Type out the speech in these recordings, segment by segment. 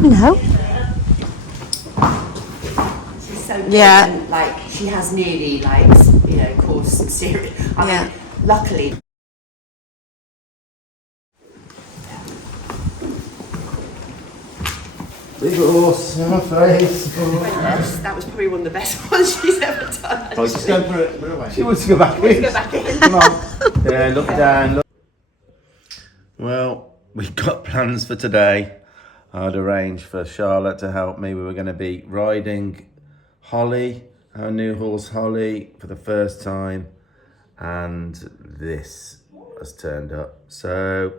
No. She's so good. Yeah. And, like, she has nearly, like, you know, course and serious. I mean, luckily. Big horse, I'm afraid. That was probably one of the best ones she's ever done. Oh, just go put it away. She wants to go back in. Come on. Yeah, look down. Look. Well, we've got plans for today. I'd arranged for Charlotte to help me. We were going to be riding Holly, our new horse Holly, for the first time. And this has turned up. So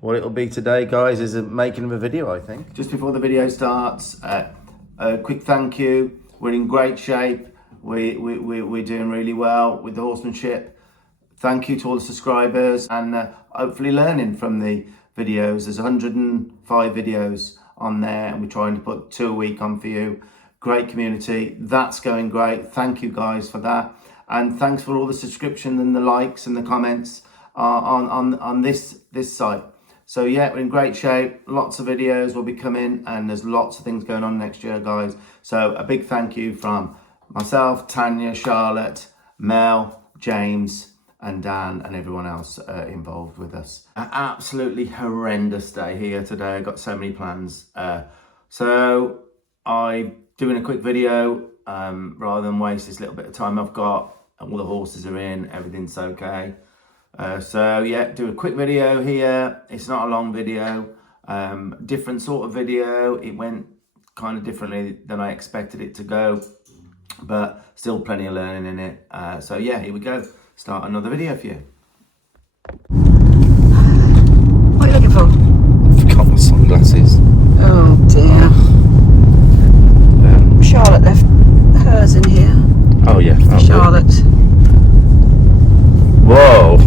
what it'll be today, guys, is making of a video, I think. Just before the video starts, a quick thank you. We're in great shape. We're doing really well with the horsemanship. Thank you to all the subscribers and hopefully learning from the videos. There's 105 videos on there and we're trying to put 2 a week on for you. Great community. That's going great. Thank you guys for that. And thanks for all the subscriptions and the likes and the comments on this site. So yeah, we're in great shape. Lots of videos will be coming and there's lots of things going on next year, guys. So a big thank you from myself, Tanya, Charlotte, Mel, James, and Dan, and everyone else involved with us. An absolutely horrendous day here today. I got so many plans. So I'm doing a quick video rather than waste this little bit of time I've got. All the horses are in, everything's okay. So yeah, do a quick video here. It's not a long video, different sort of video. It went kind of differently than I expected it to go, but still plenty of learning in it. So yeah, here we go. Start another video for you. What are you looking for? I forgot my sunglasses. Oh dear. Charlotte left hers in here. Oh yeah. Charlotte. Whoa.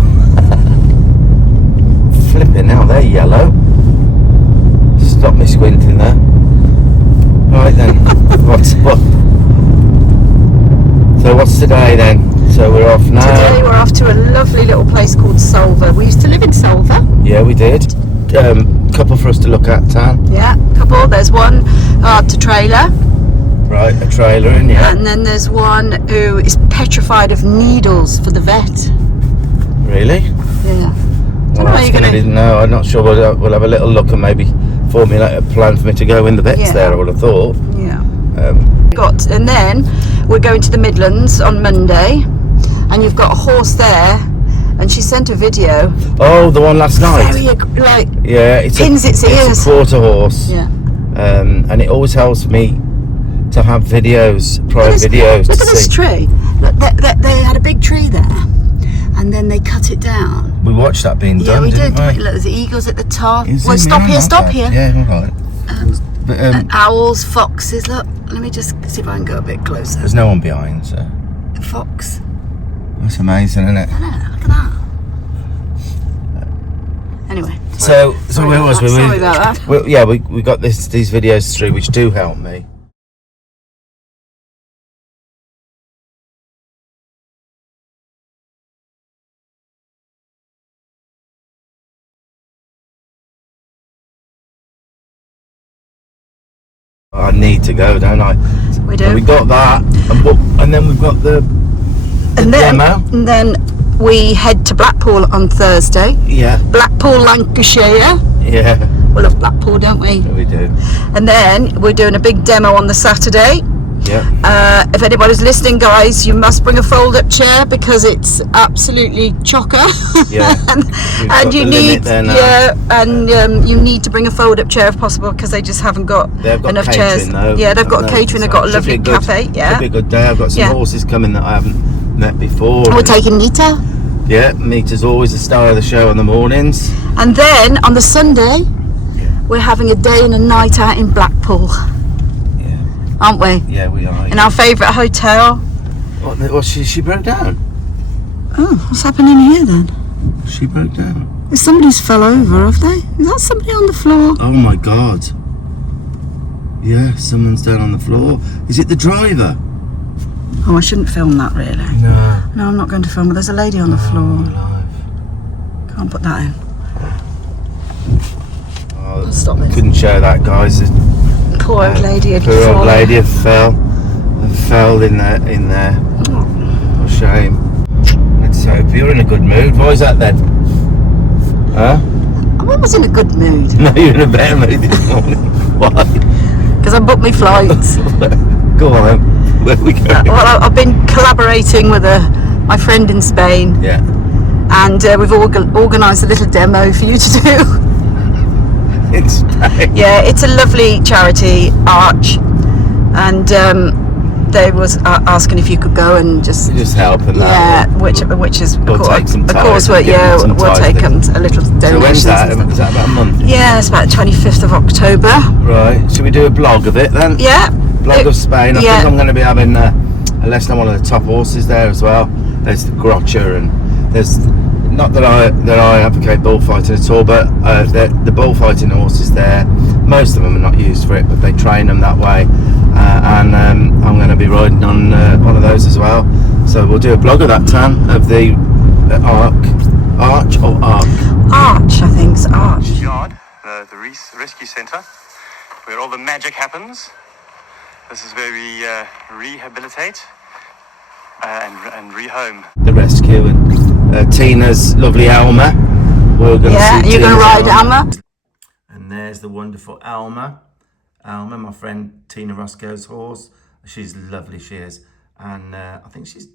Flipping now, they're yellow. Stop me squinting there. Right then. what? So what's today then? So we're off now. Today we're off to a lovely little place called Solva. We used to live in Solva. Yeah, we did. Couple for us to look at, Tan. Yeah, couple. There's one to trailer. Right, a trailer in, yeah. And then there's one who is petrified of needles for the vet. Really? Yeah. Well, no, I'm not sure. We'll have a little look and maybe formulate a plan for me to go in the vet's there, I would have thought. Yeah. And then we're going to the Midlands on Monday, and you've got a horse there, and she sent a video. Oh, the one last night? Very, like, yeah, pins its ears. It's a quarter horse. Yeah. And it always helps me to have videos, prior videos. Look at this tree. Look, they had a big tree there, and then they cut it down. We watched that being done. Yeah, we did. Didn't we? Look, there's eagles at the top. Well, stop here. Yeah, all right. But, owls, foxes. Look, let me just see if I can go a bit closer. There's no one behind, so. Fox. That's amazing, isn't it? I know, look at that. Anyway. So where was we? Sorry about that. Well, yeah, we got these videos through, which do help me. I need to go, don't I? We do. So we got that, and then we've got the demo. And then we head to Blackpool on Thursday. Yeah. Blackpool, Lancashire. Yeah. We love Blackpool, don't we? Yeah, we do. And then we're doing a big demo on the Saturday. Yeah. If anybody's listening, guys, you must bring a fold-up chair because it's absolutely chocker. Yeah. and you need, you need to bring a fold-up chair if possible because they just haven't got enough chairs. Though. Yeah, they've got catering. They've got a lovely cafe. Yeah. Should be a good day. I've got some horses coming that I haven't met before. We're taking Nita. Yeah, Nita's always the star of the show in the mornings. And then on the Sunday, we're having a day and a night out in Blackpool. Aren't we? Yeah, we are. In our favourite hotel. What? She broke down. Oh, what's happening here then? She broke down. Somebody's fell over, have they? Is that somebody on the floor? Oh my God. Yeah, someone's down on the floor. Is it the driver? Oh, I shouldn't film that really. No. No, I'm not going to film it. There's a lady on the floor. Alive. Can't put that in. Oh, Stop this. couldn't show that, guys. Poor old lady had Poor old fallen. lady had fell in there. Oh, shame. Let's hope you're in a good mood. Why is that then? Huh? I was in a good mood No, you're in a better mood this morning. Why? because I booked my flights. Go on then. Where we go? Well, I've been collaborating with my friend in Spain, Yeah. and we've organised a little demo for you to do. It's Spain. Yeah, it's a lovely charity, Arch, and they was asking if you could go and just help and that. yeah, which is We'll take some of ties course, and give them some we'll ties take then. a little donation. So when's that? Is that about a month? Yeah, it's about 25th of October. Right. Should we do a blog of it then? Yeah. Blog of Spain. I yeah. think I'm going to be having a lesson on one of the top horses there as well. There's the Grotcher, and there's not that I advocate bullfighting at all, but the bullfighting horses there, most of them are not used for it, but they train them that way. And I'm going to be riding on one of those as well. So we'll do a blog of that, Tan, of the Arch or Arc? Arch, I think it's Arch. Yard, the rescue centre, where all the magic happens. This is where we rehabilitate and rehome. The rescue, and Tina's lovely Alma. We're going Yeah, to see you're going to Tina's ride Alma. And there's the wonderful Alma. Alma, my friend Tina Roscoe's horse. She's lovely, she is. And I think she's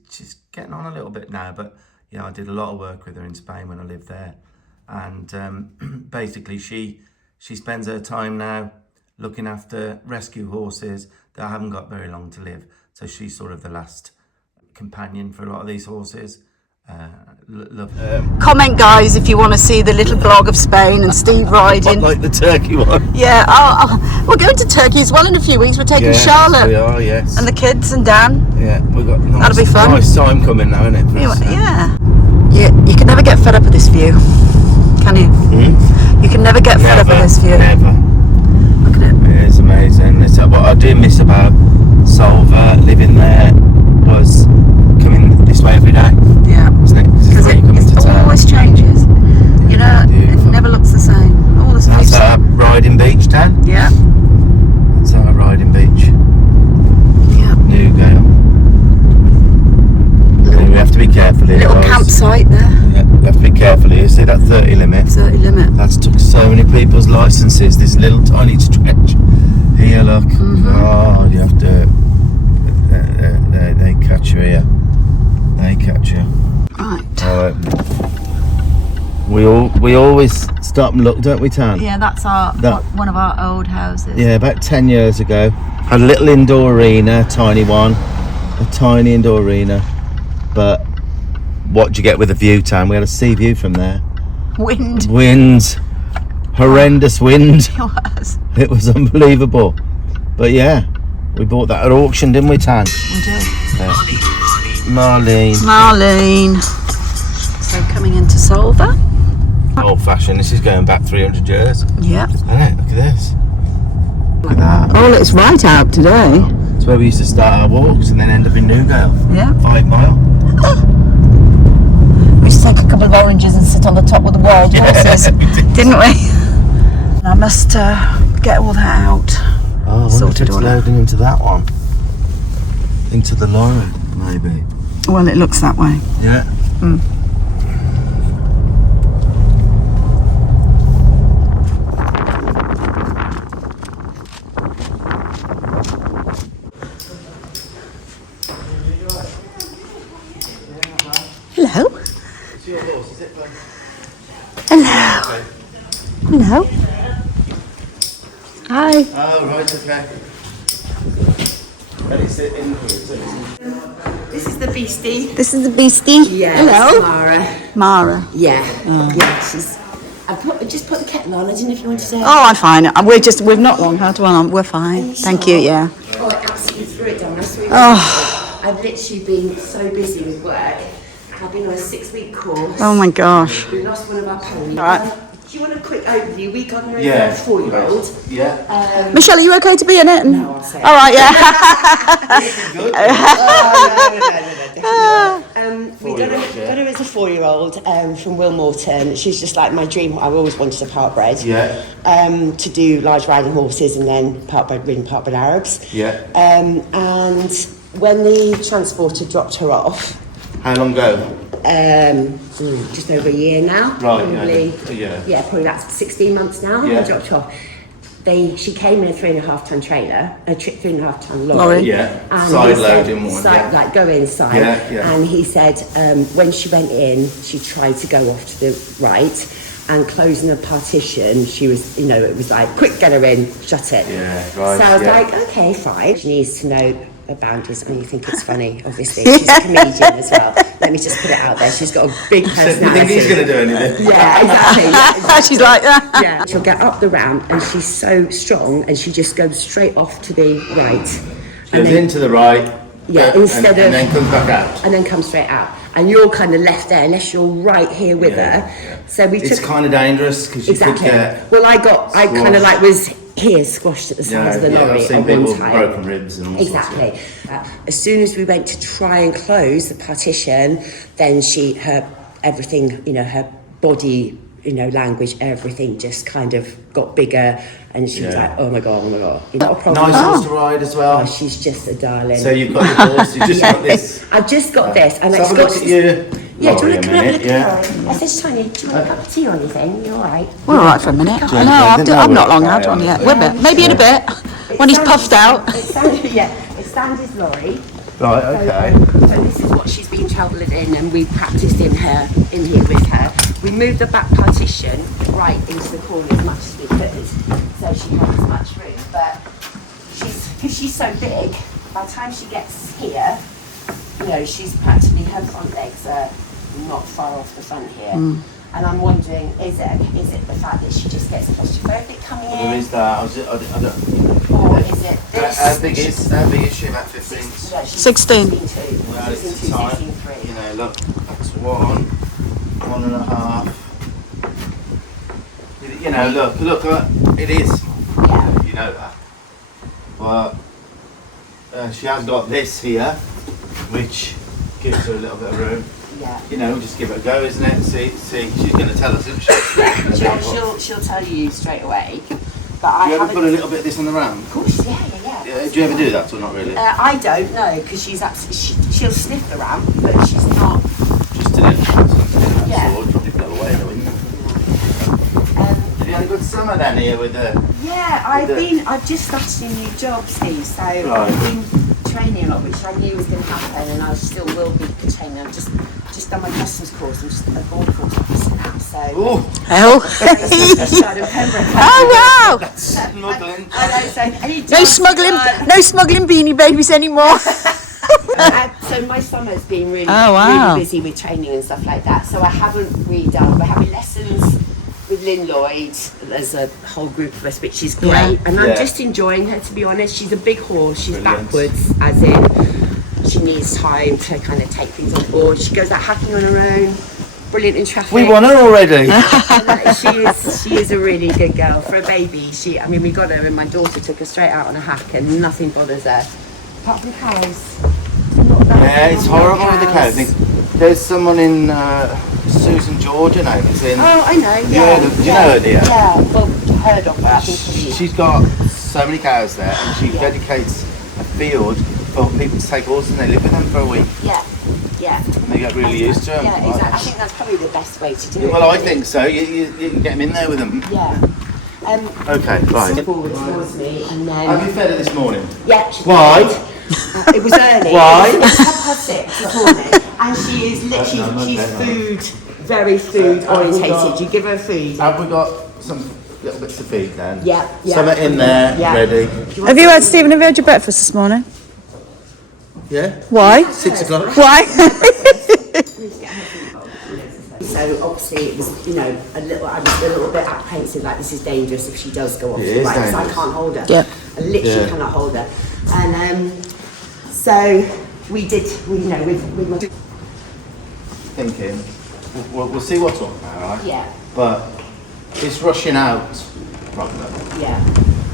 getting on a little bit now. But yeah, I did a lot of work with her in Spain when I lived there. And basically she spends her time now looking after rescue horses that haven't got very long to live. So she's sort of the last companion for a lot of these horses. Comment, guys, if you want to see the little blog of Spain and Steve riding. Like the Turkey one. Yeah, we're going to Turkey as well in a few weeks. We're taking Yes, Charlotte we are, yes. and the kids and Dan. Yeah, we've got nice, That'll be fun. Nice time coming now, isn't it? for us, Yeah. You can never get fed up with this view, can you? You can never get fed up with this view. Never. Look at it. It is amazing. It's what I do miss about Solva, living there, was coming this way every day, Yeah. isn't it? 'Cause it's Because when you come into it town. always changes. You know, it Beautiful. never looks the same. All the That's streets. our riding beach, Dan. Yeah. That's our riding beach. Yeah. Newgale. And we have to be careful here, Little guys. campsite there. Yeah, we have to be careful here. See that 30 limit? 30 limit. That's took so many people's licenses. This little tiny stretch. Here, look. Oh, you have to. They catch you here. They catch you. Right. All right. We always stop and look, don't we, Tan? Yeah, that's one of our old houses. Yeah, about 10 years ago. Had a little indoor arena, tiny one. A tiny indoor arena. But what'd you get with the view, Tan? We had a sea view from there. Wind. Wind. Horrendous wind. It was. It was unbelievable. But yeah, we bought that at auction, didn't we, Tan? We did. Marlene. Marlene. So coming into Solva. Old fashioned. This is going back 300 years. Yeah. Isn't it? Look at this. Look at that. Oh, it's right out today. It's where we used to start our walks and then end up in Newgale. Yeah. 5 mile. We used to take a couple of oranges and sit on the top with the wild horses, didn't we? I must get all that out. Oh, I wonder if Sorted it's all out. loading into that one. Into the lorry, maybe. Well, it looks that way. Yeah. Hello. Hello. Hello. Hi. Oh, right, okay. Let it sit in here. This is the beastie. This is the beastie. Yeah. Hello. Mara. Mara. Yeah. Yeah. She's. Just put the kettle on. I didn't know if you wanted to. Oh, I'm fine. We've not long had one on. We're fine. Thank you. Yeah. Oh, I absolutely threw it down. I saw you. Oh. I've literally been so busy with work. I've been on a 6-week course. Oh my gosh. We lost one of our ponies. All right. Do you want a quick overview? We got her Yeah. as a 4-year-old. Yeah. Michelle, are you okay to be in it? No, I'll say it. All right, yeah. Good. We got her as a 4-year-old from Wilmorton. She's just like my dream. I've always wanted a parkbred. Yeah. To do large riding horses and then riding parkbred Arabs. Yeah. And when the transporter dropped her off, How long ago? just over a year now. Right, Probably, yeah. probably that's 16 months now. Yeah. I dropped her off. She came in a 3.5-ton trailer, a 3.5-ton Lorry. lorry. Yeah. And Side he said- loading one. Like go inside. Yeah. And he said when she went in, she tried to go off to the right, and closing the partition, she was, it was like, quick, get her in, shut it. Yeah, right, So I was yeah. like, okay, fine. She needs to know her boundaries, and you think it's funny, obviously. She's a comedian as well. Let me just put it out there. She's got a big You personality. think he's going to do anything? Yeah, exactly. Yeah, She's like that. yeah. She'll get up the ramp and she's so strong and she just goes straight off to the right. Goes into the right. Yeah, instead and of- then comes back out. And then comes straight out. And you're kind of left there unless you're right here with Yeah, her. So we It's took... kind of dangerous because you Exactly. could get. Well, I kind of like was here squashed at the side of the Yeah, lorry I've seen at people one with time. broken ribs and all sorts of Exactly. As soon as we went to try and close the partition, then her body, language, everything just kind of got bigger, and she was Yeah. like, oh my god, not a problem. Nice horse to ride as well. Oh, she's just a darling. So you've got your horse, you've just got this. I've just got this, and Let's it's have a got look at you. Yeah, do you want to come have a look Yeah. at her? I said, Tony, do you want a cup of tea or anything? You all right? We're all right for a minute. No, I've not long had one yet. We're a bit. Maybe in a bit. When he's puffed out. It's Sandy's lorry. Right, okay. So this is what she's been travelling in, and we practiced in here with her. We moved the back partition right into the corner as much as we could, so she had as much room. But because she's so big, by the time she gets here, she's practically, her front legs are not far off the front here. And I'm wondering, is it the fact that she just gets claustrophobic coming There in, is that. I don't. or is it this? How big is she? About 15. No, she's 16. 16 Well, too. it's 16 the time. 16 3. Look, that's 1.5. Look, it is small. Yeah. You know that. But she has got this here, which gives her a little bit of room. Yeah. Just give it a go, isn't it? See, she's going to tell us, isn't she? She'll tell you straight away. But I Do you ever haven't. put a little bit of this on the round? Of course, yeah. Do you ever do that or not really? I don't know, because she's absolutely. She'll sniff the ramp, but she's not. Just to let Yeah. sword probably blow away though, wouldn't it? Have you had a good summer then here with the... Yeah, I've just started a new job, Steve. So Right. I've been training a lot, which I knew was going to happen, and I still will be training. I've just done my customs course. I'm just a board course officer now. So. Oh, Hell. Oh wow. smuggling. I know, so any No smuggling beanie babies anymore. So my summer's been really, Oh, wow. really busy with training and stuff like that. So I haven't redone. We're having lessons with Lynn Lloyd. There's a whole group of us, which is great. Yeah. And I'm Yeah. just enjoying her, to be honest. She's a big horse. She's Brilliant. backwards, as in she needs time to kind of take things on board. She goes out hacking on her own. Brilliant in traffic. We won her already. She is a really good girl for a baby. We got her, and my daughter took her straight out on a hack, and nothing bothers her. Apart from cows. Yeah, it's horrible with the cows. There's someone in Susan Georgia now that's in. Oh, I know. Do you know her, dear? Yeah, well, heard of her. I think probably. She's got so many cows there, and she dedicates a field for people to take horses and they live with them for a week. Yeah. And they get really used to them. Yeah, exactly. I think that's probably the best way to do it. Well, I think so. You can get them in there with them. Yeah. Okay, right. Forward towards me, and then. Have you fed her this morning? Yeah. She Why? It was early. Why? It's 6:30 this morning, and she is literally she's very food orientated. You give her food. Have we got some little bits of feed then? Yeah. Some are in there, Yeah. ready. Have you had Stephen? Have you had your breakfast this morning? Yeah? Why? 6 o'clock. Why? So obviously it was, I was a little bit apprehensive, like this is dangerous if she does go off It the is right, because I dangerous. can't hold her. Yep. I literally cannot hold her. And so we did, we Thinking, we'll see what's on now, right? yeah. But this rushing out problem, Yeah,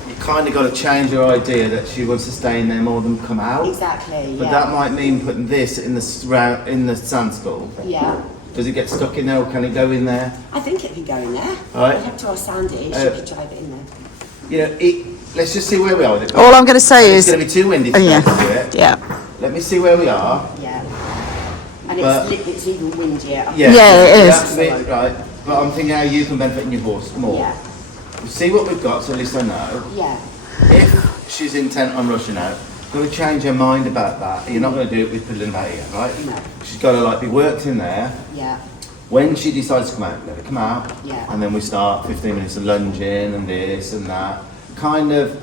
you kind of got to change your idea that she wants to stay in there more than come out. exactly. But Yeah. that might mean putting this in the sand school. Yeah. Does it get stuck in there, or can it go in there? I think it can go in there. Right. I'd have to ask Sandy. She could drive it in there. You know, let's just see where we are with it. All I'm going to say It's is, going to be too windy oh today yeah, to do it. yeah, Let me see where we are. Yeah. And But- it's even windier. Yeah, Yeah, it you is. have to be- right. But I'm thinking how you can benefit in your horse more. Yeah. We'll see what we've got, so at least I know. Yeah. If she's intent on rushing out, going to change her mind about that. You're not going to do it with piddling about it, right? No. She's got to like be worked in there. Yeah. When she decides to come out, let her come out. Yeah. And then we start 15 minutes of lunging and this and that. Kind of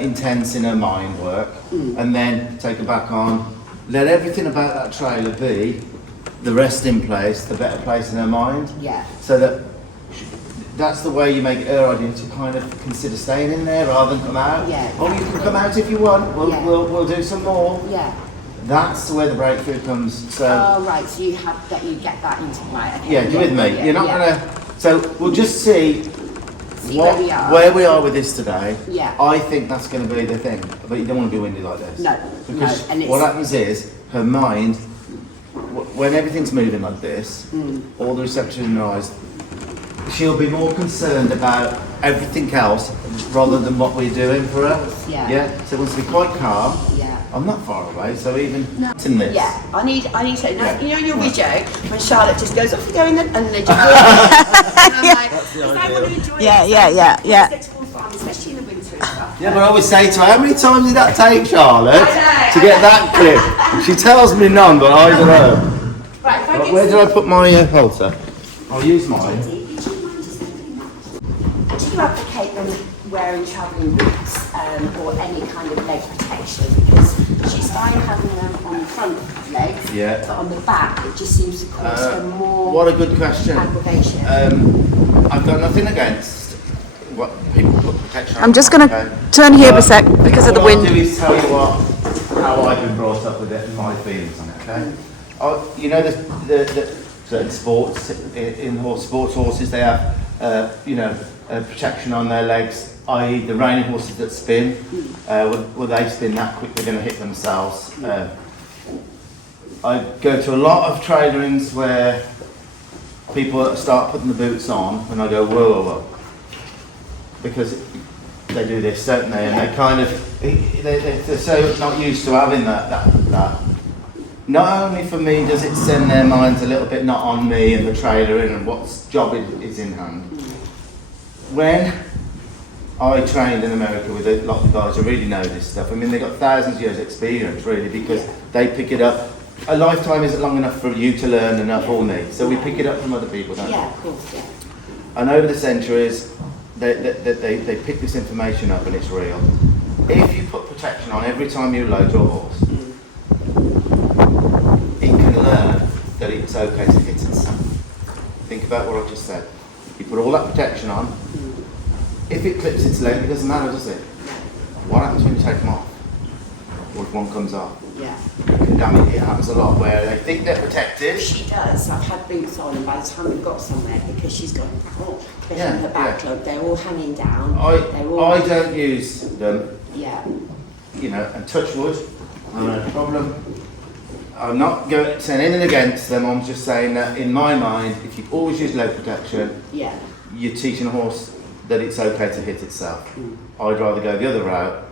intense in her mind work. And then take her back on. Let everything about that trailer be the resting place, the better place in her mind. Yeah. So that that's the way you make it her idea to kind of consider staying in there rather than come out. Yeah, Oh, you can exactly. come out if you want. We'll, Yeah. we'll do some more. Yeah. That's where the breakthrough comes. So Oh, right. So you get that into right. Okay. yeah, you with me? Yeah, You're not yeah. gonna. So we'll just see. See where we are. with this today. Yeah. I think that's going to be the thing. But you don't want to be windy like this. No, Because no, and it's- what happens is her mind, when everything's moving like this, Mm. all the reception in her eyes, she'll be more concerned about everything else rather than what we're doing for her. Yeah. Yeah. So it wants to be quite calm. Yeah. I'm not far away, so even in this. Yeah, I need to know. Yeah. You know your video when Charlotte just goes off and going and they just go. And I'm like, because I want to enjoy Yeah, it. yeah, yeah, yeah. Let's go to the farm, especially in the winter and stuff. Yeah, but I always say to her, how many times did that take, Charlotte, I know, to get that clip? She tells me none, but I don't know. Right, if I But get where did some- I put my halter? I'll use mine. Do you advocate them wearing travelling boots or any kind of leg protection? Because she's fine having them on the front legs, Yeah. but on the back it just seems to cause her more What a good question. aggravation. I've got nothing against what people put protection on. I'm just going to okay? turn here a But sec because of the All I'll do wind. is tell you how I've been brought up with it and my feelings on it, okay? You know, the certain sports, in horse sports horses, they have, protection on their legs, i.e. the reining horses that spin, will they spin that quick, they're going to hit themselves. I go to a lot of trailerings where people start putting the boots on and I go, whoa, whoa, whoa. Because they do this, don't they? And they kind of, they're so not used to having that. Not only for me does it send their minds a little bit not on me and the trailer and what's job is in hand. When I trained in America with a lot of guys who really know this stuff, I mean, they've got thousands of years experience really because they pick it up. A lifetime isn't long enough for you to learn enough or me, so we pick it up from other people, don't we? Yeah, of course, yeah. And over the centuries, they pick this information up and it's real. If you put protection on every time you load your horse, it can learn that it's okay to hit itself. Think about what I've just said. You put all that protection on, if it clips its leg, it doesn't matter, does it? What happens when you take them off? Or if one comes off? Yeah. Damn it, it happens a lot where they think they're protected. She does. I've had boots on, and by the time we've got somewhere, because she's got especially Yeah, her back yeah. club, they're all hanging down. They're all, I don't use them, yeah. and touch wood, I don't have a problem. I'm not saying anything against them, I'm just saying that in my mind, if you always use leg protection, Yeah. you're teaching a horse that it's okay to hit itself. I'd rather go the other route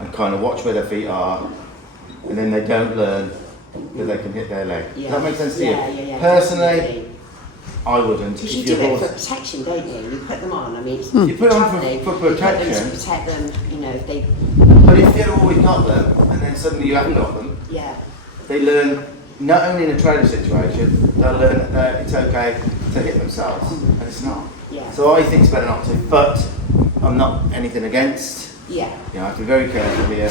and kind of watch where their feet are, and then they don't learn that they can hit their leg. Yeah. Does that make sense to Yeah, you? yeah, yeah, Personally, definitely. I wouldn't. Because you If do your it horse- for protection, don't you? You put them on. I mean, it's You put 'em on travelling, for you put them protection. to protect them. You know, if they, But if you've always got them, and then suddenly you haven't got them, yeah, they learn, not only in a trailer situation, they'll learn that it's okay to hit themselves, and it's not. Yeah. So I think it's better not to, but I'm not anything against. yeah. You know, I have to be very careful here.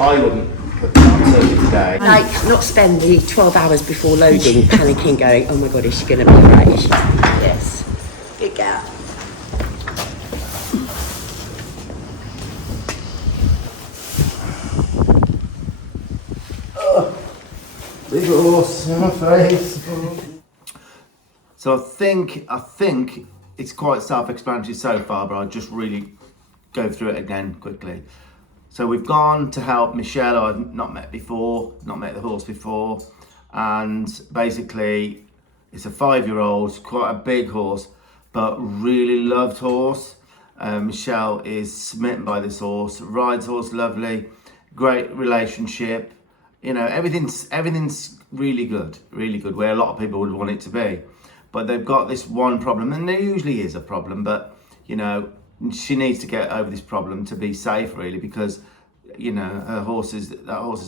I wouldn't put them on certainly today. Like, not spend the 12 hours before loading panicking, going, oh my god, is she going to be right? Is she? Yes. Good girl. Big horse in my face. So I think it's quite self-explanatory so far, but I'll just really go through it again quickly. So we've gone to help Michelle, who I've not met before, not met the horse before, and basically it's a 5-year-old, quite a big horse, but really loved horse. Michelle is smitten by this horse, rides horse lovely, great relationship. You know, everything's really good, where a lot of people would want it to be. But they've got this one problem, and there usually is a problem, but you know, she needs to get over this problem to be safe, really, because you know that horse is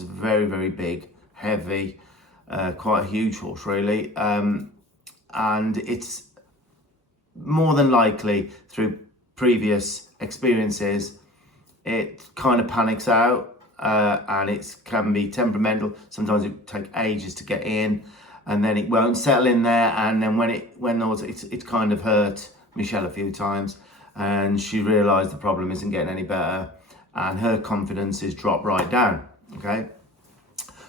very, very big, heavy, quite a huge horse, really, and it's more than likely through previous experiences, it kind of panics out, and it can be temperamental. Sometimes it take ages to get in, and then it won't settle in there, and then when it's kind of hurt Michelle a few times, and she realised the problem isn't getting any better, and her confidence is dropped right down. Okay,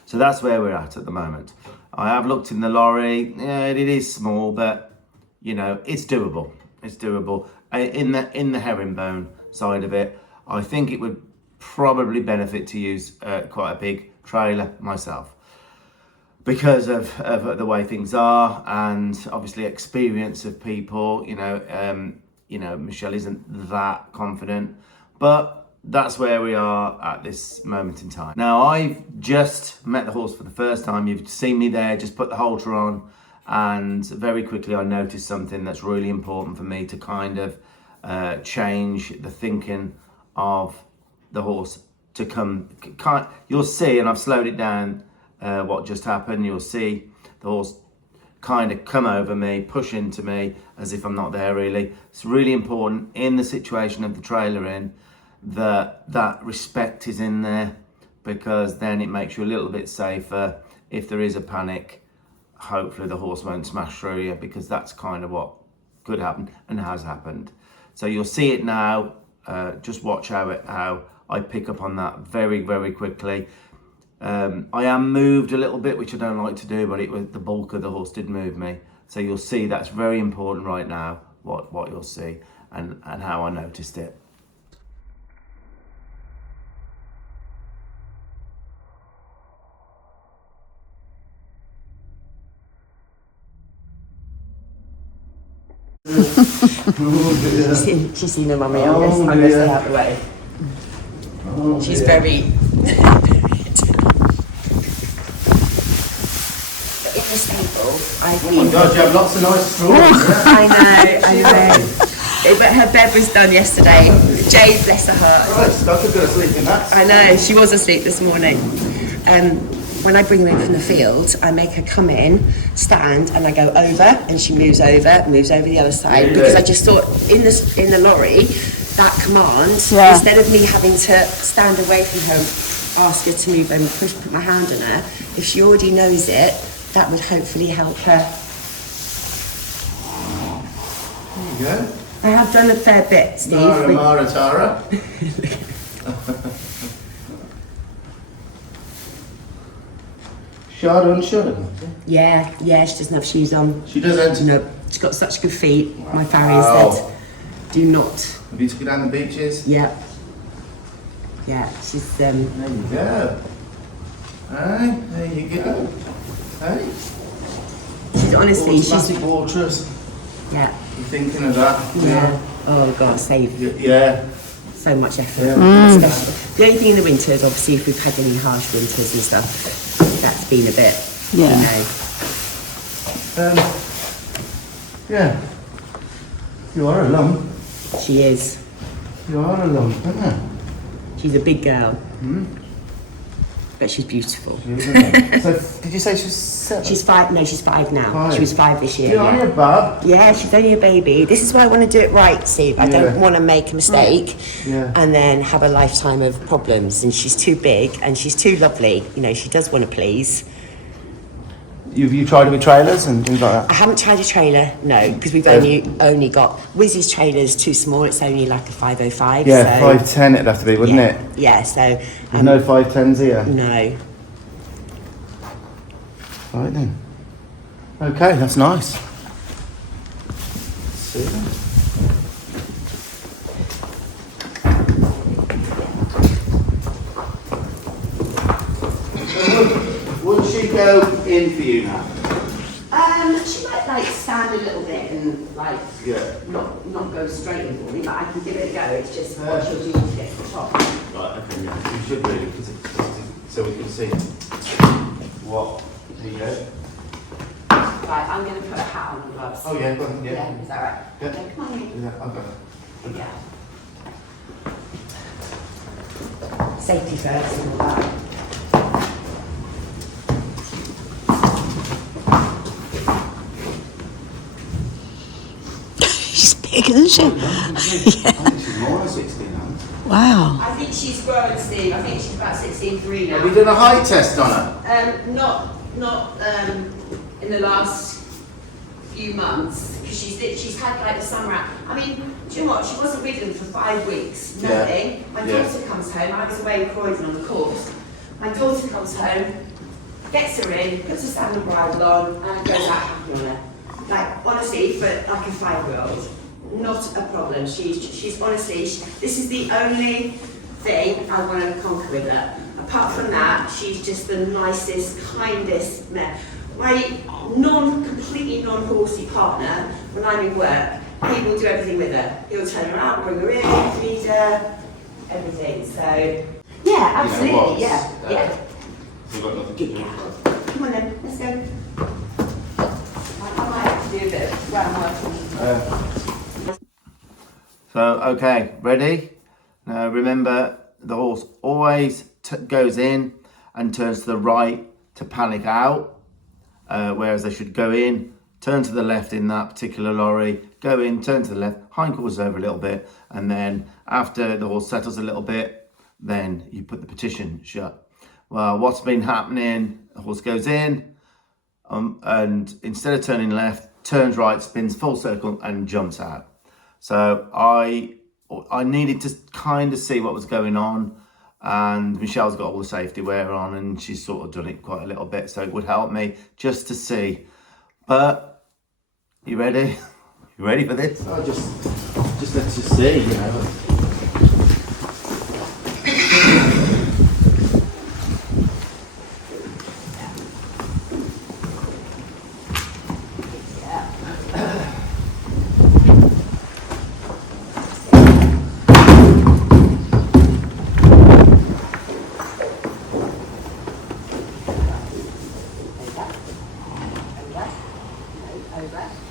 so that's where we're at the moment. I have looked in the lorry. Yeah, it is small, but you know it's doable. It's doable. In the herringbone side of it, I think it would probably benefit to use quite a big trailer myself, because of the way things are, and obviously experience of people. You know, Michelle isn't that confident, but that's where we are at this moment in time. Now, I've just met the horse for the first time. You've seen me there, just put the halter on, and very quickly I noticed something that's really important for me to kind of change the thinking of the horse to come. You'll see, and I've slowed it down, what just happened. You'll see the horse kind of come over me, push into me as if I'm not there, really. It's really important in the situation of the trailer in that respect is in there, because then it makes you a little bit safer. If there is a panic, hopefully the horse won't smash through you, because that's kind of what could happen and has happened. So you'll see it now. Just watch how I pick up on that very, very quickly. I am moved a little bit, which I don't like to do, but the bulk of the horse did move me. So you'll see that's very important right now, what you'll see and how I noticed it. She's seen her mummy on this. I'm going to stay out the way. She's very... In the stable, I've been... Oh my God, you have lots of nice straws. I know. But her bed was done yesterday. Jade, bless her heart. Christ, I could go to sleep in that. I know, she was asleep this morning. When I bring her in from the field, I make her come in, stand, and I go over, and she moves over the other side. Really? Because I just thought in the lorry, that command, instead of me having to stand away from her, ask her to move and put my hand on her, if she already knows it, that would hopefully help her. There you go. I have done a fair bit, Steve. Mara Tara. Shut. Yeah, she doesn't have shoes on. She doesn't? No, she's got such good feet. My farrier said, do not. Have you took her down the beaches? Yeah. Yeah, she's... There you go. Hey, there you go. Hey. She's honestly, automatic waters. Yeah. You're thinking of that? Yeah. Oh God, save. Yeah. So much effort. Yeah. The only thing in the winter is obviously if we've had any harsh winters and stuff, that's been a bit, Yeah. Yeah. You are a lump. She is. You are a lump, aren't you? She's a big girl. But she's beautiful. So, did you say she was 7? She's 5. No, she's 5 now. 5. She was 5 this year. You're only a bub. Yeah, she's only a baby. This is why I want to do it right, Steve. I don't want to make a mistake and then have a lifetime of problems. And she's too big and she's too lovely. You know, she does want to please. You tried it with trailers and things like that? I haven't tried a trailer, no, because we've only got... Wizzy's trailer's too small. It's only like a 505. Yeah, so, 510 it'd have to be, wouldn't it? Yeah, so... There's no 510s here? No. Right then. Okay, that's nice. See you then. Will she go in for you now? She might like stand a little bit and like not go straight in for me, but I can give it a go. It's just what she'll do to get to the top. Right, okay, yeah. You should really, because so we can see what. There you go. Right, I'm going to put a hat on and gloves. Oh, yeah, go on, yeah. Yeah, is that right? Yeah. Okay, come on in. Yeah, okay. Yeah. Safety first and all that. She's big, isn't she? I think she's more than 16 now. Wow. I think she's grown, Steve. I think she's about 16.3 now. Have you done a height test on her? Not in the last few months because she's had like the summer out. I mean, do you know what? She wasn't ridden for 5 weeks. Nothing. Yeah. My Yeah. daughter comes home. I was away in Croydon on the course. My daughter comes home, gets her in, puts a sandal bridle on, and goes out happy on her. Like honestly, for like a 5-year-old, not a problem. She's honestly. This is the only thing I want to conquer with her. Apart from that, she's just the nicest, kindest mare. My completely non-horsey partner, when I'm in work, he will do everything with her. He'll turn her out, bring her in, feed her, everything. So, yeah, absolutely, what? yeah. We've got nothing to do. Come on then, let's go. I might have to do a bit of groundwork. So, okay, ready? Now remember, the horse always goes in and turns to the right to panic out, whereas they should go in, turn to the left in that particular lorry, go in, turn to the left, hindquarters over a little bit, and then after the horse settles a little bit, then you put the petition shut. Well, what's been happening, the horse goes in, and instead of turning left, turns right, spins full circle and jumps out. So I needed to kind of see what was going on, and Michelle's got all the safety wear on and she's sort of done it quite a little bit, so it would help me just to see. But you ready? You ready for this? Oh, just let's just see, you know.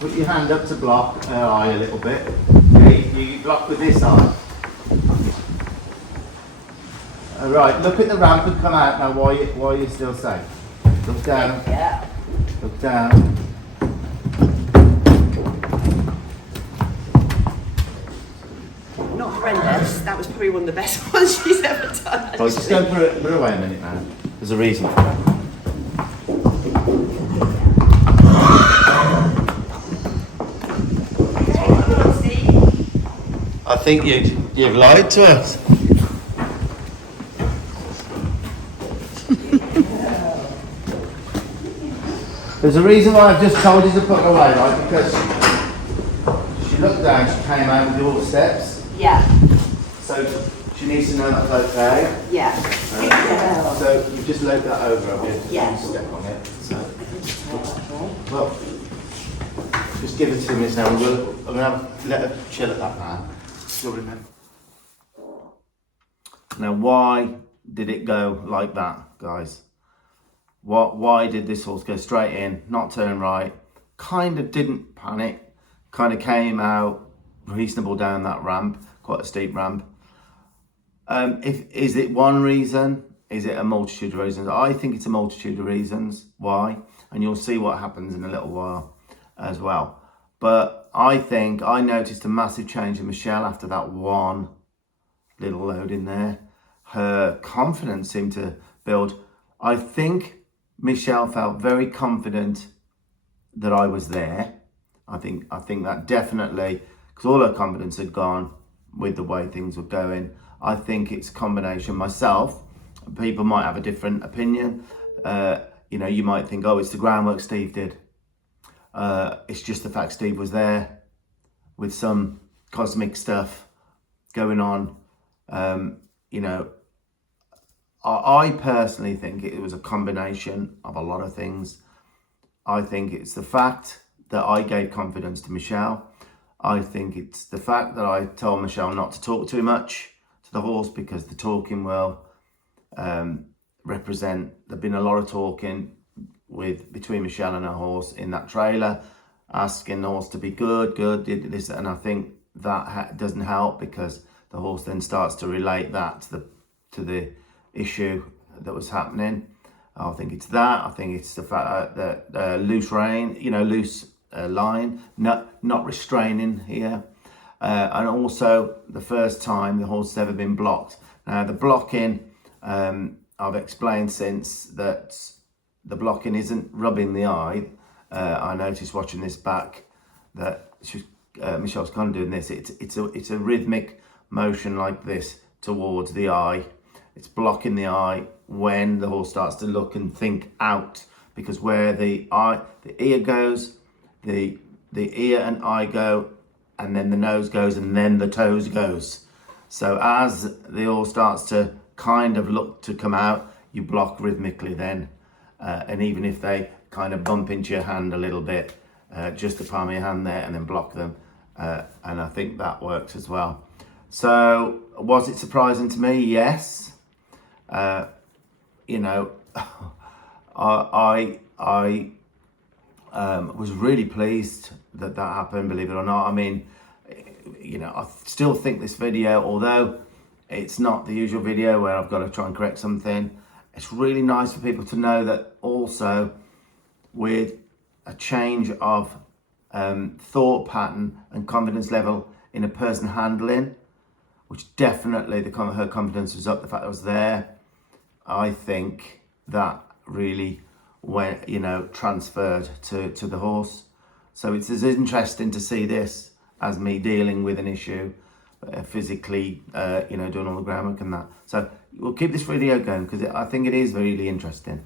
Put your hand up to block her eye a little bit. Okay, you block with this eye. Alright, look at the ramp and come out now while you're still safe. Look down. Yeah. Look down. Not horrendous. That was probably one of the best ones she's ever done. Right, just go put her away a minute, man. There's a reason for that. I think you've lied to us. There's a reason why I've just told you to put her away, right? Because she looked down, she came out with all the steps. Yeah. So she needs to know that's okay. Yeah. So you just load that over a bit. Yeah. Step on it. So, well, just give it 2 minutes now. I'm gonna let her chill at that now. Still remember. Now, why did it go like that, guys? Why did this horse go straight in, not turn right? Kind of didn't panic. Kind of came out reasonable down that ramp, quite a steep ramp. Is it one reason? Is it a multitude of reasons? I think it's a multitude of reasons why, and you'll see what happens in a little while as well. But I think I noticed a massive change in Michelle after that one little load in there. Her confidence seemed to build. I think Michelle felt very confident that I was there. I think that definitely, because all her confidence had gone with the way things were going. I think it's a combination. Myself, people might have a different opinion. You know, you might think, oh, it's the groundwork Steve did. It's just the fact Steve was there with some cosmic stuff going on. You know, I personally think it was a combination of a lot of things. I think it's the fact that I gave confidence to Michelle. I think it's the fact that I told Michelle not to talk too much to the horse, because the talking will represent, there've been a lot of talking between Michelle and her horse in that trailer, asking the horse to be good, did this, and I think that doesn't help, because the horse then starts to relate that to the issue that was happening. I think it's that. I think it's the fact that loose rein, loose line, not restraining here, and also the first time the horse has ever been blocked. Now the blocking, I've explained since that the blocking isn't rubbing the eye. I noticed watching this back that Michelle's kind of doing this. It's a rhythmic motion like this towards the eye. It's blocking the eye when the horse starts to look and think out, because where the ear goes, the ear and eye go, and then the nose goes, and then the toes goes. So as the horse starts to kind of look to come out, you block rhythmically then, and even if they kind of bump into your hand a little bit, just the palm of your hand there, and then block them, and I think that works as well. So was it surprising to me? Yes. I was really pleased that happened, believe it or not. I mean, I still think this video, although it's not the usual video where I've got to try and correct something, it's really nice for people to know that also with a change of thought pattern and confidence level in a person handling, which definitely her confidence was up, the fact I was there, I think that really went, transferred to the horse. So it's as interesting to see this as me dealing with an issue, physically, doing all the groundwork and that. So we'll keep this video going, because I think it is really interesting.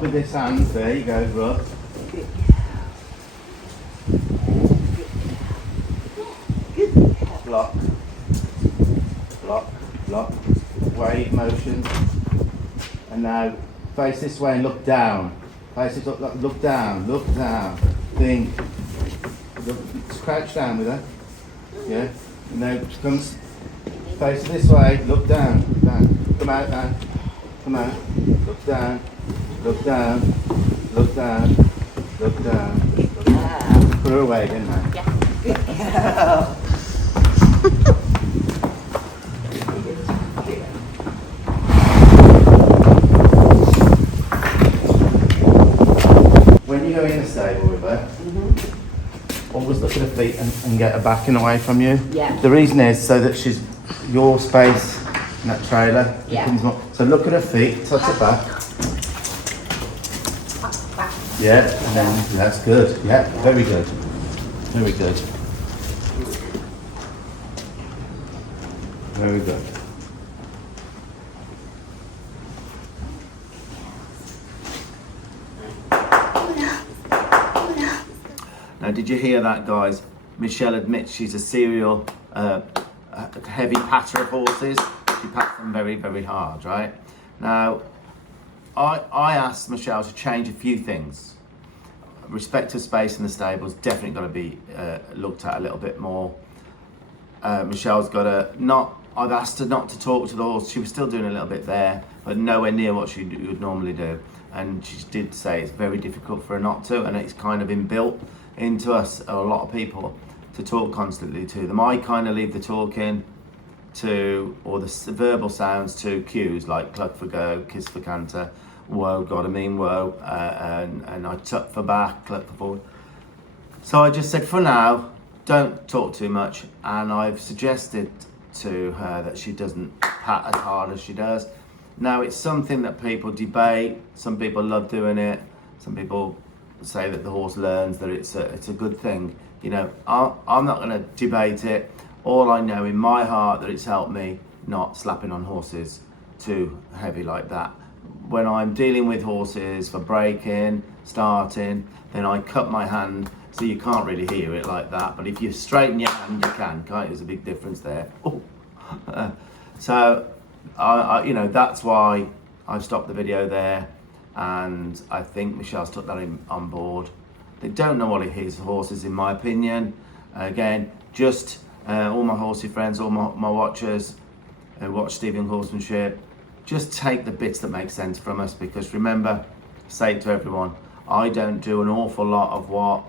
With this hand, there you go, rub. Block, block, block, wave motion. And now face this way and look down. Face it up, look down, think. Crouch down with her. Yeah, and now comes face this way, look down, come out now, come out, look down. Look down, look down, look down. Put her away again now. Yeah, good girl. When you go in the stable with her, always look at her feet and get her backing away from you. Yeah. The reason is so that she's your space in that trailer. Yeah. So look at her feet, touch her back. Yeah, and then that's good. Yeah, very good. Very good. Very good. Now, did you hear that, guys? Michelle admits she's a serial heavy patter of horses. She pats them very, very hard, right? Now, I asked Michelle to change a few things. Respect to space in the stable is definitely got to be looked at a little bit more. Michelle's got to I've asked her not to talk to the horse. She was still doing a little bit there, but nowhere near what she would normally do. And she did say it's very difficult for her not to, and it's kind of inbuilt into us, a lot of people, to talk constantly to them. I kind of leave the talking or the verbal sounds to cues like cluck for go, kiss for canter, whoa, gotta mean whoa, and I tuck for back, cluck for forward. So I just said, for now, don't talk too much, and I've suggested to her that she doesn't pat as hard as she does. Now, it's something that people debate. Some people love doing it. Some people say that the horse learns that it's a good thing. You know, I'm not going to debate it. All I know in my heart that it's helped me not slapping on horses too heavy like that. When I'm dealing with horses for breaking, starting, then I cut my hand so you can't really hear it like that. But if you straighten your hand, you can, can't you? There's a big difference there. Oh. So, I, you know, that's why I've stopped the video there. And I think Michelle's took that on board. They don't know what it is, horses, in my opinion. Again, just all my horsey friends, all my watchers who watch Stephen Horsemanship, just take the bits that make sense from us, because remember, say it to everyone, I don't do an awful lot of what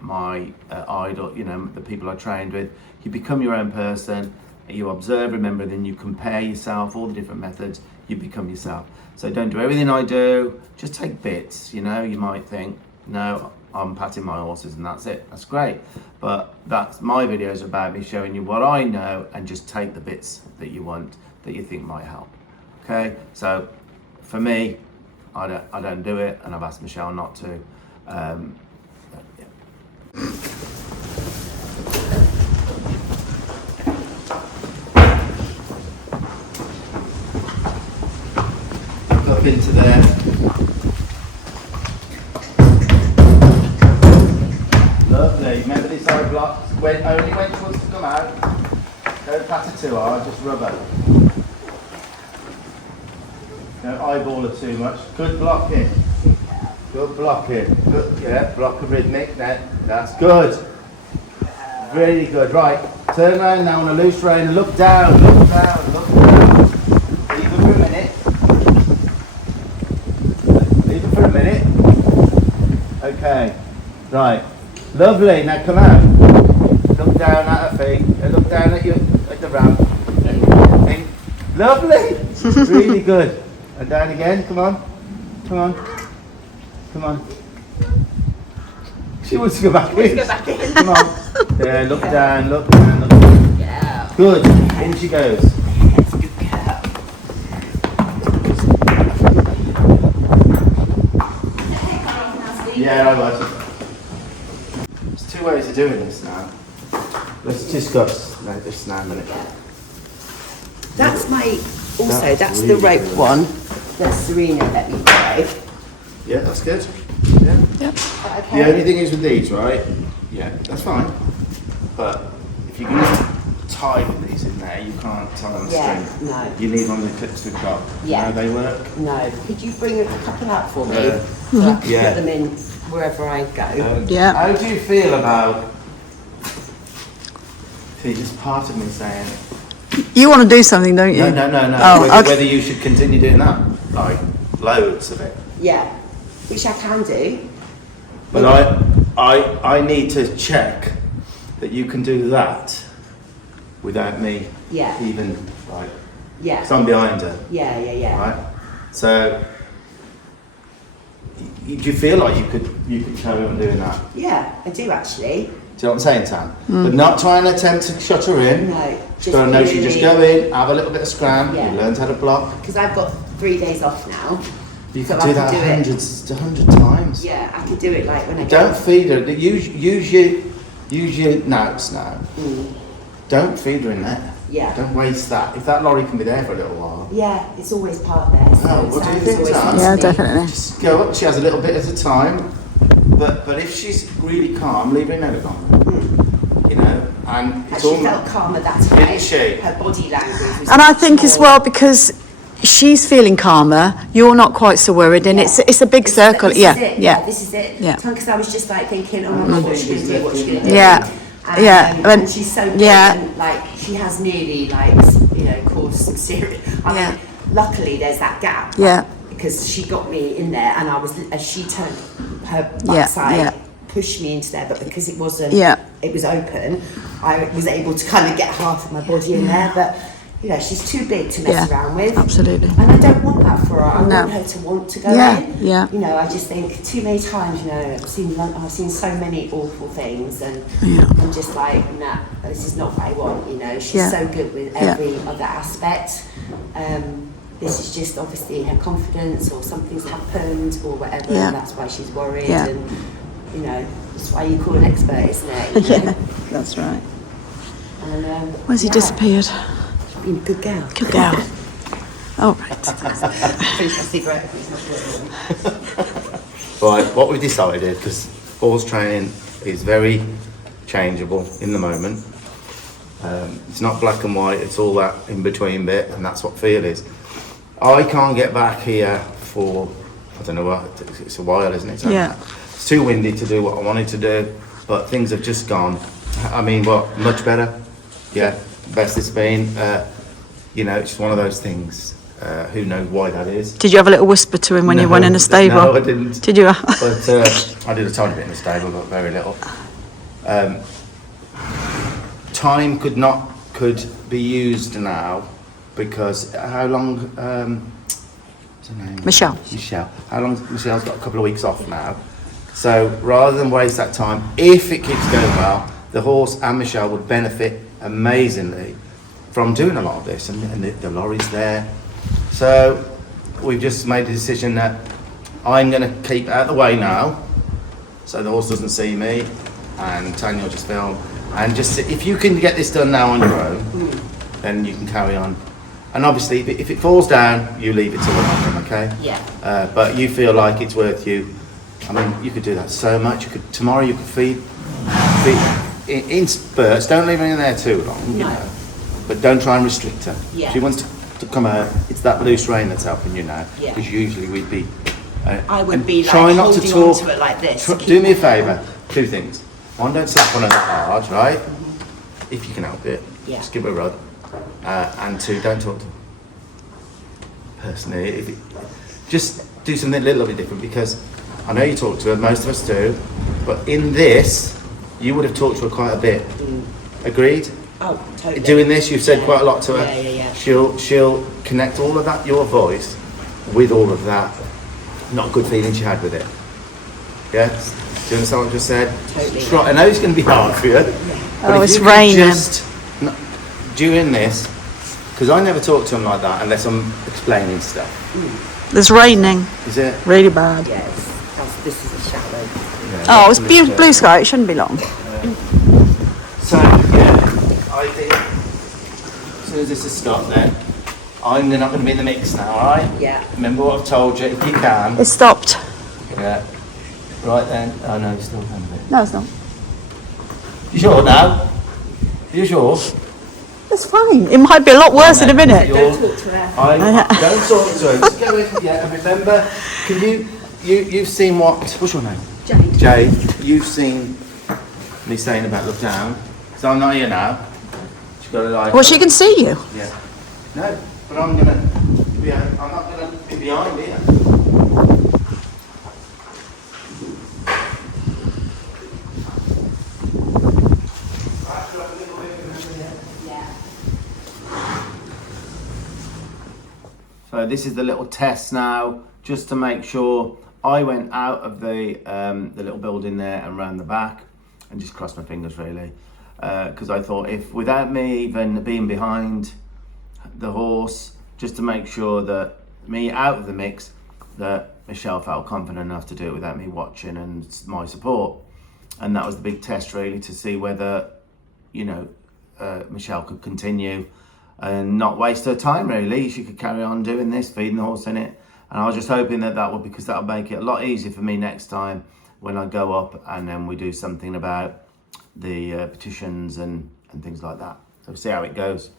my idol, you know, the people I trained with. You become your own person, you observe, remember, then you compare yourself, all the different methods, you become yourself. So don't do everything I do, just take bits, you know. You might think, no, I'm patting my horses and that's it, that's great. But that's my videos about me showing you what I know, and just take the bits that you want, that you think might help. Okay, so for me, I don't do it, and I've asked Michelle not to. Yeah. Up into there. Lovely. Remember this eye block? Only when she wants to come out. Don't pat her too hard, just rub her. Don't eyeball her too much. Good blocking. Good blocking. Good, yeah, block a rhythmic. That's good. Really good. Right. Turn around now on a loose rein and look down. Look down. Look down. Leave her for a minute. Leave her for a minute. Okay. Right. Lovely. Now come out. Look down at her feet. Look down at the ramp. Lovely. Really good. And down again, come on. Come on. Come on. She wants to go back in. Come on. Yeah, look down, look down, look down. Yeah. Good. In she goes. Good girl. Yeah, I got you. There's two ways of doing this now. Let's discuss this now a minute. That's my, also, that's really the rope good. one that Serena let me borrow. Yeah, that's good. Yeah. Yep. Okay. The only thing is with these, right? Yeah, that's fine. But if you're going to tie with these in there, you can't tie on the Yeah, string. no. You need one that clips to the clock. Yeah. How they work? No, could you bring a couple out for me? Yeah. So I can Yeah. put them in wherever I go. Yeah. How do you feel about? See, just part of me saying, You want to do something, don't you? no. Oh, whether, okay. whether you should continue doing that, like loads of it. Yeah, which I can do. But I need to check that you can do that without me Yeah. even like. Yeah. So I'm behind her, Yeah. right? So, do you feel like you could carry on doing that? Yeah, I do actually. Do you know what I'm saying, Tam? But not try and attempt to shut her in. No, She's got to know she just go in, have a little bit of scram, Yeah. you learn how to block. Because I've got 3 days off now. You So can I do can that do it. 100 times. Yeah, I can do it like when I Don't go. feed her. Use your nuts now. Don't feed her in there. Yeah. Don't waste that. If that lorry can be there for a little while, Yeah, it's always part there. So Oh, what do you Sam's think, always Sam? asked Yeah, me. definitely. just go up. She has a little bit at a time. But if she's really calm, leave her in there on. You know, and it's She all. felt calmer that time. Didn't she? Her body language was And I think as more- well, because she's feeling calmer, you're not quite so worried, and Yeah. it's a big circle. This Yeah, is it. yeah. This is it. Yeah. Because I was just like thinking, oh my God, what's she going to do? What's she going to do? Yeah. And, Yeah. And she's so big, Yeah. and like she has nearly like caused some serious. I Yeah. mean, luckily there's that gap. Yeah. Because she got me in there, and I was as she turned her Yeah, backside, yeah. pushed me into there, but because it wasn't, Yeah. it was open, I was able to kind of get half of my body in there. But she's too big to mess Yeah, around with. absolutely. And I don't want that for her. I No. want her to want to go Yeah, in. yeah. I just think too many times, I've seen so many awful things, and Yeah. I'm just like, nah, this is not what I want. She's Yeah. so good with Yeah. every other aspect. this is just obviously her confidence, or something's happened, or whatever, Yeah. and that's why she's worried. Yeah. And you know, that's why you call an expert, isn't it? You know? Yeah, that's right. And, Where's he yeah, disappeared? Been a good girl. Good girl. Oh, right. Finish my cigarette. Right, what we decided, because horse training is very changeable in the moment. It's not black and white, it's all that in between bit, and that's what feel is. I can't get back here for, I don't know what, it's a while, isn't it? Yeah. It's too windy to do what I wanted to do, but things have just gone. I mean, what, much better? Yeah, best it's been. You know, it's just one of those things. Who knows why that is? Did you have a little whisper to him when you went in the stable? No, I didn't. Did you? But I did a tiny bit in the stable, but very little. Time could be used now, because how long? What's her name? Michelle. Michelle. How long? Michelle's got a couple of weeks off now. So rather than waste that time, if it keeps going well, the horse and Michelle would benefit amazingly from doing a lot of this, and the lorry's there. So we've just made the decision that I'm going to keep out of the way now, so the horse doesn't see me, and Tanya will just film. And just if you can get this done now on your own, then you can carry on. And obviously, if it falls down, you leave it till the morning, okay? Yeah. But you feel like it's worth you. I mean, you could do that so much. Tomorrow you could feed in spurts. Don't leave her in there too long, you No. know. But don't try and restrict her. Yeah. She wants to come out. It's that loose rein that's helping you now. Yeah. Because usually we'd be. I would and be like try not to holding talk. onto it like this. Do me a favour. Two things. One, don't slap on her that hard, right? If you can help it. Yeah. Just give her a rub. And two, don't talk to her. Personally, just do something a little bit different, because I know you talk to her, most of us do, but in this, you would have talked to her quite a bit. Agreed? Oh, totally. Doing this, you've said Yeah. quite a lot to her. Yeah. She'll connect all of that, your voice, with all of that not good feeling she had with it. Yeah? Do you understand what I just said? Totally. I know it's going to be hard for you. But Oh, if it's you could raining. Just, during this, because I never talk to him like that unless I'm explaining stuff. It's raining. Is it? Really bad. Yes. This is a shallow. Oh, it's blue sky. It shouldn't be long. So, yeah, I think as soon as this has stopped then, I'm not going to be in the mix now, alright? Yeah. Remember what I've told you, if you can. It stopped. Yeah. Right then. Oh no, you're still going a bit. No, it's not. You sure now? You sure? It's fine. It might be a lot worse in a minute. Don't talk to her. don't talk to her. Just go in. Yeah, and remember, can you've seen what's your name? Jade. Jade, you've seen me saying about look down. So I'm not here now. She's got to like. Well, she can see you. Yeah. No, but I'm gonna. Yeah, I'm not gonna be behind here. So this is the little test now, just to make sure. I went out of the little building there and round the back, and just crossed my fingers really, because I thought if without me even being behind the horse, just to make sure that me out of the mix, that Michelle felt confident enough to do it without me watching and my support. And that was the big test really, to see whether, you know, Michelle could continue and not waste her time really. She could carry on doing this, feeding the horse in it. And I was just hoping that would, because that'll make it a lot easier for me next time when I go up and then we do something about the petitions and things like that. So we'll see how it goes.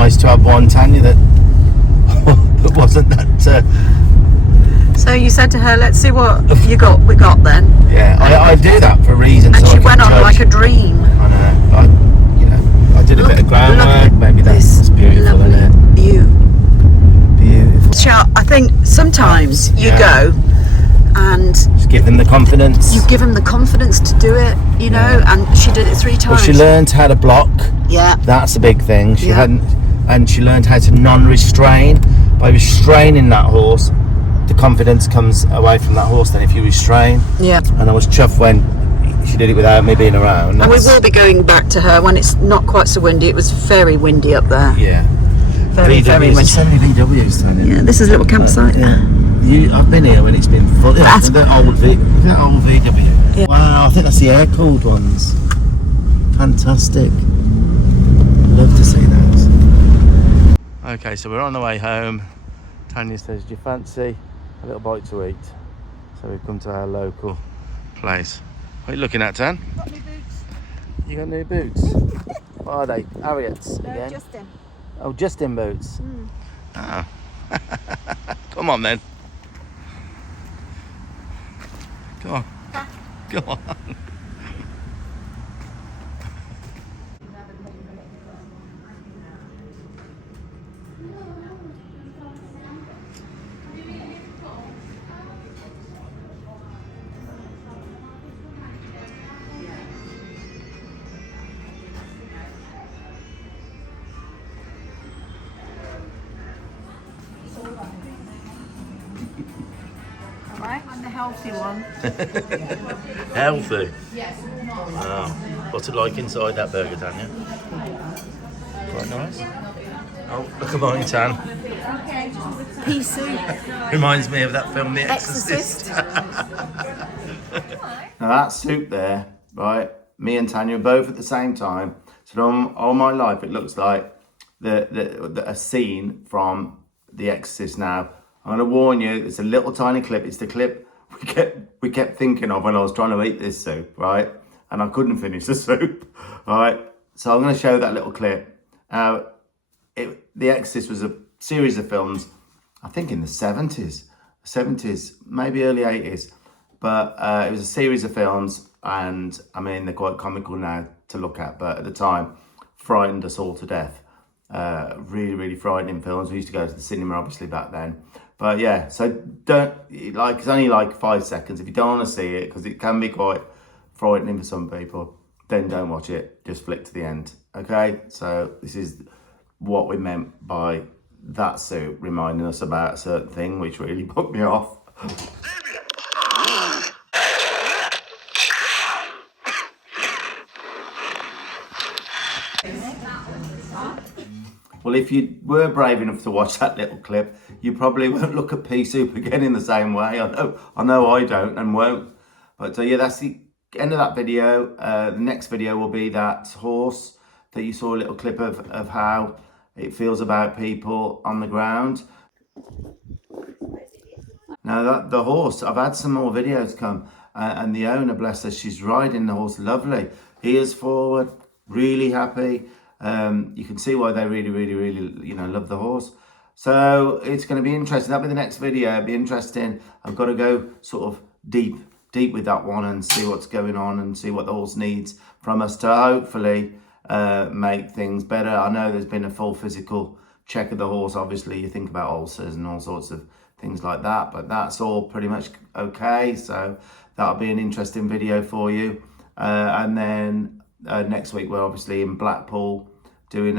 nice to have one, Tanya, that wasn't that. So you said to her, let's see what we got then. Yeah, I do that for a reason. And so she I can went on judge. like a dream. I know. I did a bit of groundwork. Maybe that's beautiful, lovely isn't it? view. Beautiful. I think sometimes you go and Just give them the confidence. you give them the confidence to do it, you know, and she did it 3 times. Well, she learned how to block. Yeah. That's a big thing. She Yeah. hadn't, and she learned how to non-restrain. By restraining that horse, the confidence comes away from that horse. Then if you restrain, Yeah. and I was chuffed when she did it without me being around. And we That's- will be going back to her when it's not quite so windy. It was very windy up there. Yeah. Very, very VWs, windy. so many VWs, Tanya. Yeah, this is a little campsite. I've been here when it's been full. Yeah, That's- the old VW. Yeah. Wow, I think that's the air-cooled ones. Fantastic. Love to see those. Okay, so we're on the way home. Tanya says, do you fancy a little bite to eat? So we've come to our local place. What are you looking at, Tan? Got new boots. You got new boots? What are they? Harriet's again? Justin. Oh, Justin boots. Oh. Come on then. Come on. Come on. I'm the healthy one. Healthy. Wow. What's it like inside that burger, Tanya? Quite nice. Oh, look at mine, Tan. Pea soup. Reminds me of that film, The Exorcist. Now that soup there, right? Me and Tanya are both at the same time. So all my life, it looks like a scene from The Exorcist. Now I'm going to warn you. It's a little tiny clip. It's the clip we kept thinking of when I was trying to eat this soup, right? And I couldn't finish the soup, right? So I'm going to show that little clip. The Exorcist was a series of films, I think in the 70s, maybe early 80s. But it was a series of films, and I mean, they're quite comical now to look at, but at the time, frightened us all to death. Really, really frightening films. We used to go to the cinema, obviously, back then. But yeah, so it's only like 5 seconds. If you don't want to see it, because it can be quite frightening for some people, then don't watch it. Just flick to the end, okay? So this is what we meant by that soup reminding us about a certain thing, which really put me off. Well, if you were brave enough to watch that little clip, you probably won't look at pea soup again in the same way. I know I don't and won't. But yeah, that's the end of that video. The next video will be that horse that you saw a little clip of how it feels about people on the ground. Now the horse, I've had some more videos come, and the owner, bless her, she's riding the horse lovely. Ears forward, really happy. You can see why they really, really, really, love the horse. So it's going to be interesting. That'll be the next video. It'll be interesting. I've got to go sort of deep with that one and see what's going on and see what the horse needs from us to hopefully make things better. I know there's been a full physical check of the horse. Obviously, you think about ulcers and all sorts of things like that, but that's all pretty much okay. So that'll be an interesting video for you. And then next week we're obviously in Blackpool doing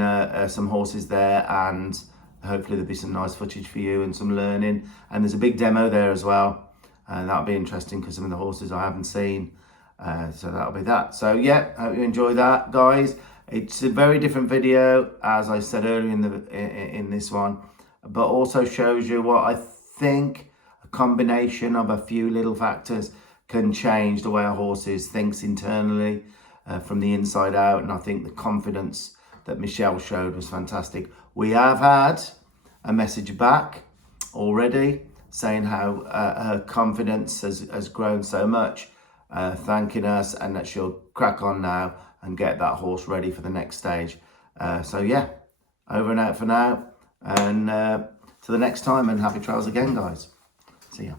some horses there, and hopefully there'll be some nice footage for you and some learning. And there's a big demo there as well, and that'll be interesting because some of the horses I haven't seen. So that'll be that. So yeah, hope you enjoy that, guys. It's a very different video, as I said earlier in this one, but also shows you what I think a combination of a few little factors can change the way a horse thinks internally from the inside out. And I think the confidence that Michelle showed was fantastic. We have had a message back already saying how her confidence has grown so much, thanking us, and that she'll crack on now and get that horse ready for the next stage. So yeah, over and out for now. And till the next time, and happy trails again, guys. See ya.